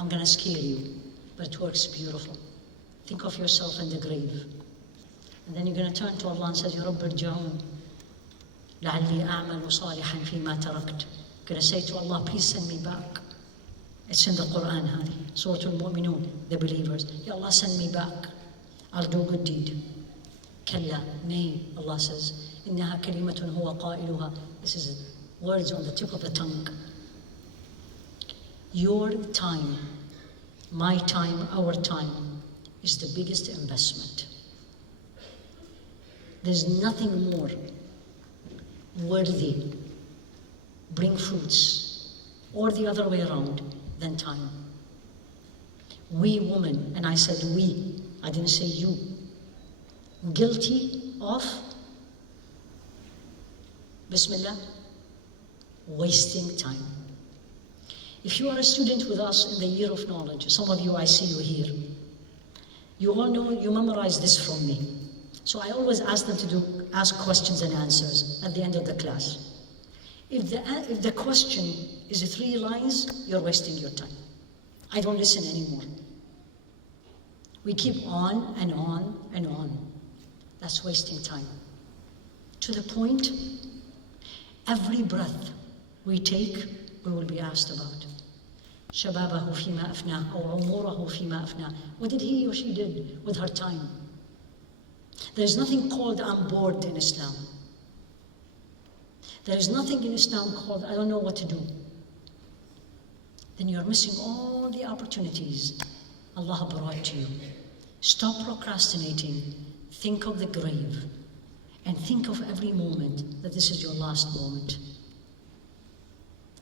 I'm going to scare you, but it works beautiful. Think of yourself in the grave. And then you're going to turn to Allah and say, Ya Rabbi irji'un, la'alli a'malu salihan fima tarakt. You're going to say to Allah, please send me back. It's in the Quran, Hadi, Surah Al-Mu'minun, the believers. Ya Allah, send me back. I'll do a good deed. Kalla, nay, Allah says, innaha kalimatun huwa qailuha. This is words on the tip of the tongue. Your time, my time, our time, is the biggest investment. There's nothing more worthy, bring fruits, or the other way around, than time. We women, and I said we, I didn't say you, guilty of, Bismillah, wasting time. If you are a student with us in the year of knowledge, some of you, I see you here, you all know you memorize this from me. So I always ask them to ask questions and answers at the end of the class. If the question is 3 lines, you're wasting your time. I don't listen anymore. We keep on and on and on. That's wasting time. To the point, every breath we take, we will be asked about. Shababahu fima afna, or umurahu fima afna. What did he or she did with her time? There is nothing called I'm bored in Islam. There is nothing in Islam called I don't know what to do. Then you're missing all the opportunities Allah brought to you. Stop procrastinating. Think of the grave. And think of every moment that this is your last moment.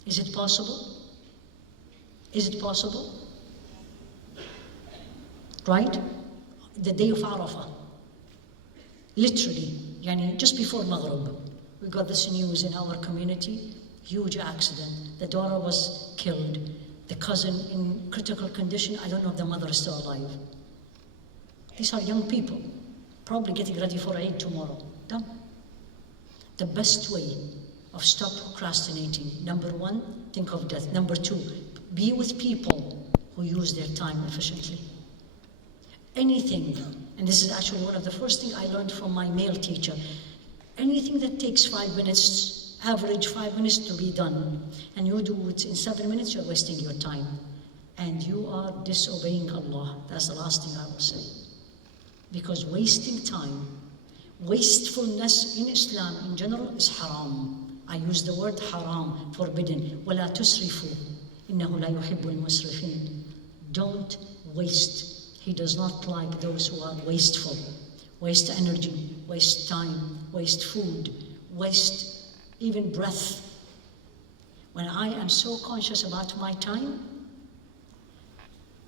Is it possible? Is it possible? Right? The day of Arafah. Literally, just before Maghrib, we got this news in our community, huge accident. The daughter was killed, the cousin in critical condition. I don't know if the mother is still alive. These are young people, probably getting ready for Eid tomorrow. Done. The best way of stop procrastinating, number 1, think of death. Number 2, be with people who use their time efficiently. Anything, and this is actually one of the first things I learned from my male teacher, anything that takes 5 minutes, average 5 minutes to be done, and you do it in 7 minutes, you're wasting your time. And you are disobeying Allah. That's the last thing I will say. Because wasting time, wastefulness in Islam in general is haram. I use the word haram, forbidden. وَلَا تُسْرِفُوا إِنَّهُ لَا يُحِبُّ الْمُسْرِفِينَ. Don't waste. He does not like those who are wasteful. Waste energy, waste time, waste food, waste even breath. When I am so conscious about my time,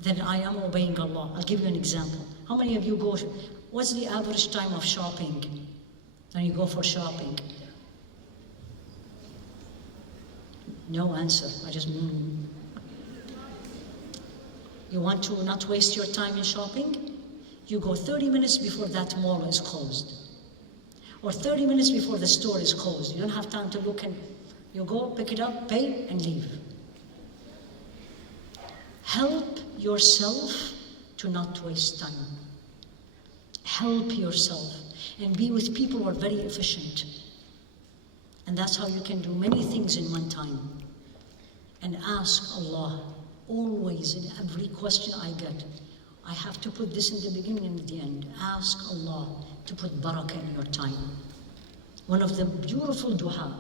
then I am obeying Allah. I'll give you an example. How many of you go, what's the average time of shopping? When you go for shopping? No answer, I just You want to not waste your time in shopping? You go 30 minutes before that mall is closed. Or 30 minutes before the store is closed. You don't have time to look, and you go, pick it up, pay, and leave. Help yourself to not waste time. Help yourself and be with people who are very efficient. And that's how you can do many things in one time. And ask Allah, always in every question I get, I have to put this in the beginning and the end. Ask Allah to put barakah in your time. One of the beautiful dua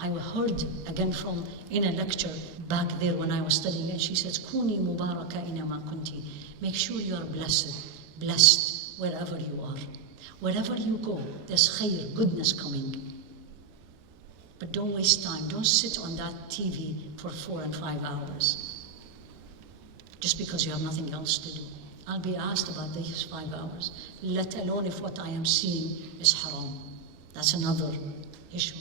I heard again from in a lecture back there when I was studying, and she says, Kuni mubaraka inama kunti. Make sure you are blessed wherever you are. Wherever you go, there's khair, goodness coming. But don't waste time. Don't sit on that TV for 4 and 5 hours. Just because you have nothing else to do. I'll be asked about these 5 hours, let alone if what I am seeing is haram. That's another issue.